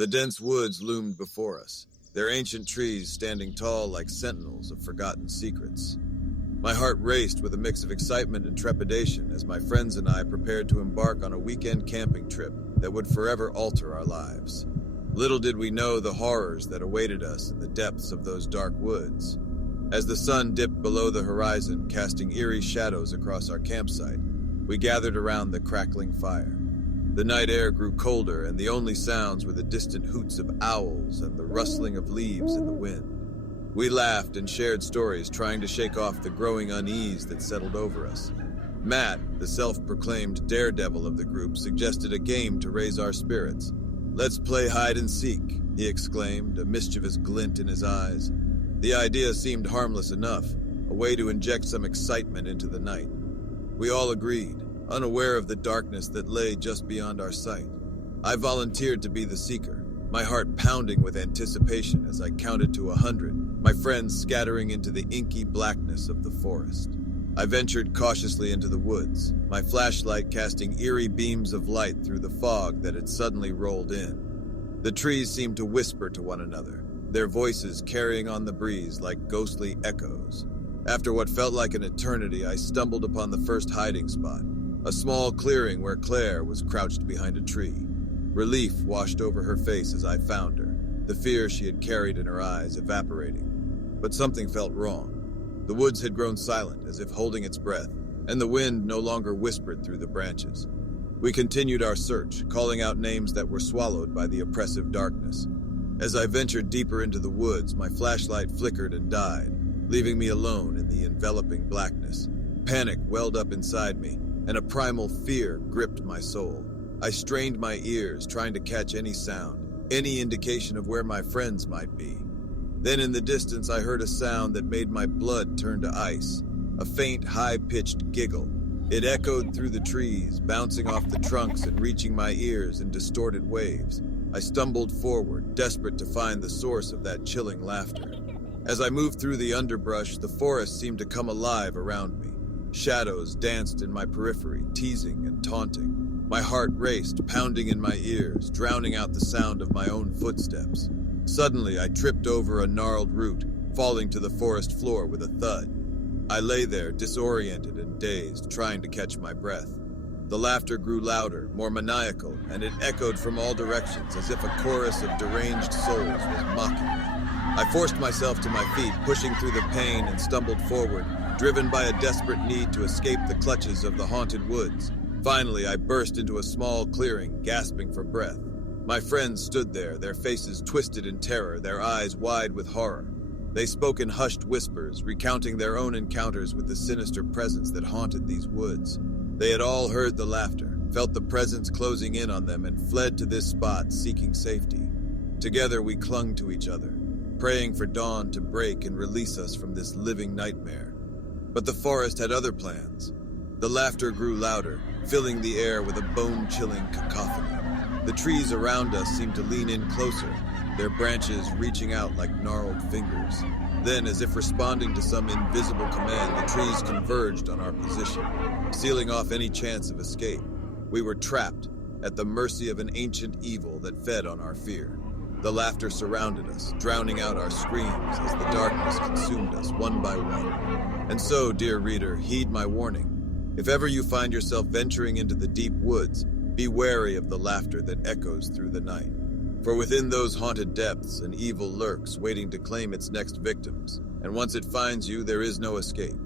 The dense woods loomed before us, their ancient trees standing tall like sentinels of forgotten secrets. My heart raced with a mix of excitement and trepidation as my friends and I prepared to embark on a weekend camping trip that would forever alter our lives. Little did we know the horrors that awaited us in the depths of those dark woods. As the sun dipped below the horizon, casting eerie shadows across our campsite, we gathered around the crackling fire. The night air grew colder, and the only sounds were the distant hoots of owls and the rustling of leaves in the wind. We laughed and shared stories, trying to shake off the growing unease that settled over us. Matt, the self-proclaimed daredevil of the group, suggested a game to raise our spirits. "Let's play hide and seek," he exclaimed, a mischievous glint in his eyes. The idea seemed harmless enough, a way to inject some excitement into the night. We all agreed, unaware of the darkness that lay just beyond our sight. I volunteered to be the seeker, my heart pounding with anticipation as I counted to 100, my friends scattering into the inky blackness of the forest. I ventured cautiously into the woods, my flashlight casting eerie beams of light through the fog that had suddenly rolled in. The trees seemed to whisper to one another, their voices carrying on the breeze like ghostly echoes. After what felt like an eternity, I stumbled upon the first hiding spot, a small clearing where Claire was crouched behind a tree. Relief washed over her face as I found her, the fear she had carried in her eyes evaporating. But something felt wrong. The woods had grown silent, as if holding its breath, and the wind no longer whispered through the branches. We continued our search, calling out names that were swallowed by the oppressive darkness. As I ventured deeper into the woods, my flashlight flickered and died, leaving me alone in the enveloping blackness. Panic welled up inside me, and a primal fear gripped my soul. I strained my ears, trying to catch any sound, any indication of where my friends might be. Then in the distance, I heard a sound that made my blood turn to ice, a faint, high-pitched giggle. It echoed through the trees, bouncing off the trunks and reaching my ears in distorted waves. I stumbled forward, desperate to find the source of that chilling laughter. As I moved through the underbrush, the forest seemed to come alive around me. Shadows danced in my periphery, teasing and taunting. My heart raced, pounding in my ears, drowning out the sound of my own footsteps. Suddenly, I tripped over a gnarled root, falling to the forest floor with a thud. I lay there, disoriented and dazed, trying to catch my breath. The laughter grew louder, more maniacal, and it echoed from all directions as if a chorus of deranged souls was mocking me. I forced myself to my feet, pushing through the pain, and stumbled forward, driven by a desperate need to escape the clutches of the haunted woods. Finally, I burst into a small clearing, gasping for breath. My friends stood there, their faces twisted in terror, their eyes wide with horror. They spoke in hushed whispers, recounting their own encounters with the sinister presence that haunted these woods. They had all heard the laughter, felt the presence closing in on them, and fled to this spot, seeking safety. Together we clung to each other, praying for dawn to break and release us from this living nightmare. But the forest had other plans. The laughter grew louder, filling the air with a bone-chilling cacophony. The trees around us seemed to lean in closer, their branches reaching out like gnarled fingers. Then, as if responding to some invisible command, the trees converged on our position, sealing off any chance of escape. We were trapped, at the mercy of an ancient evil that fed on our fear. The laughter surrounded us, drowning out our screams as the darkness consumed us one by one. And so, dear reader, heed my warning. If ever you find yourself venturing into the deep woods, be wary of the laughter that echoes through the night. For within those haunted depths, an evil lurks, waiting to claim its next victims. And once it finds you, there is no escape.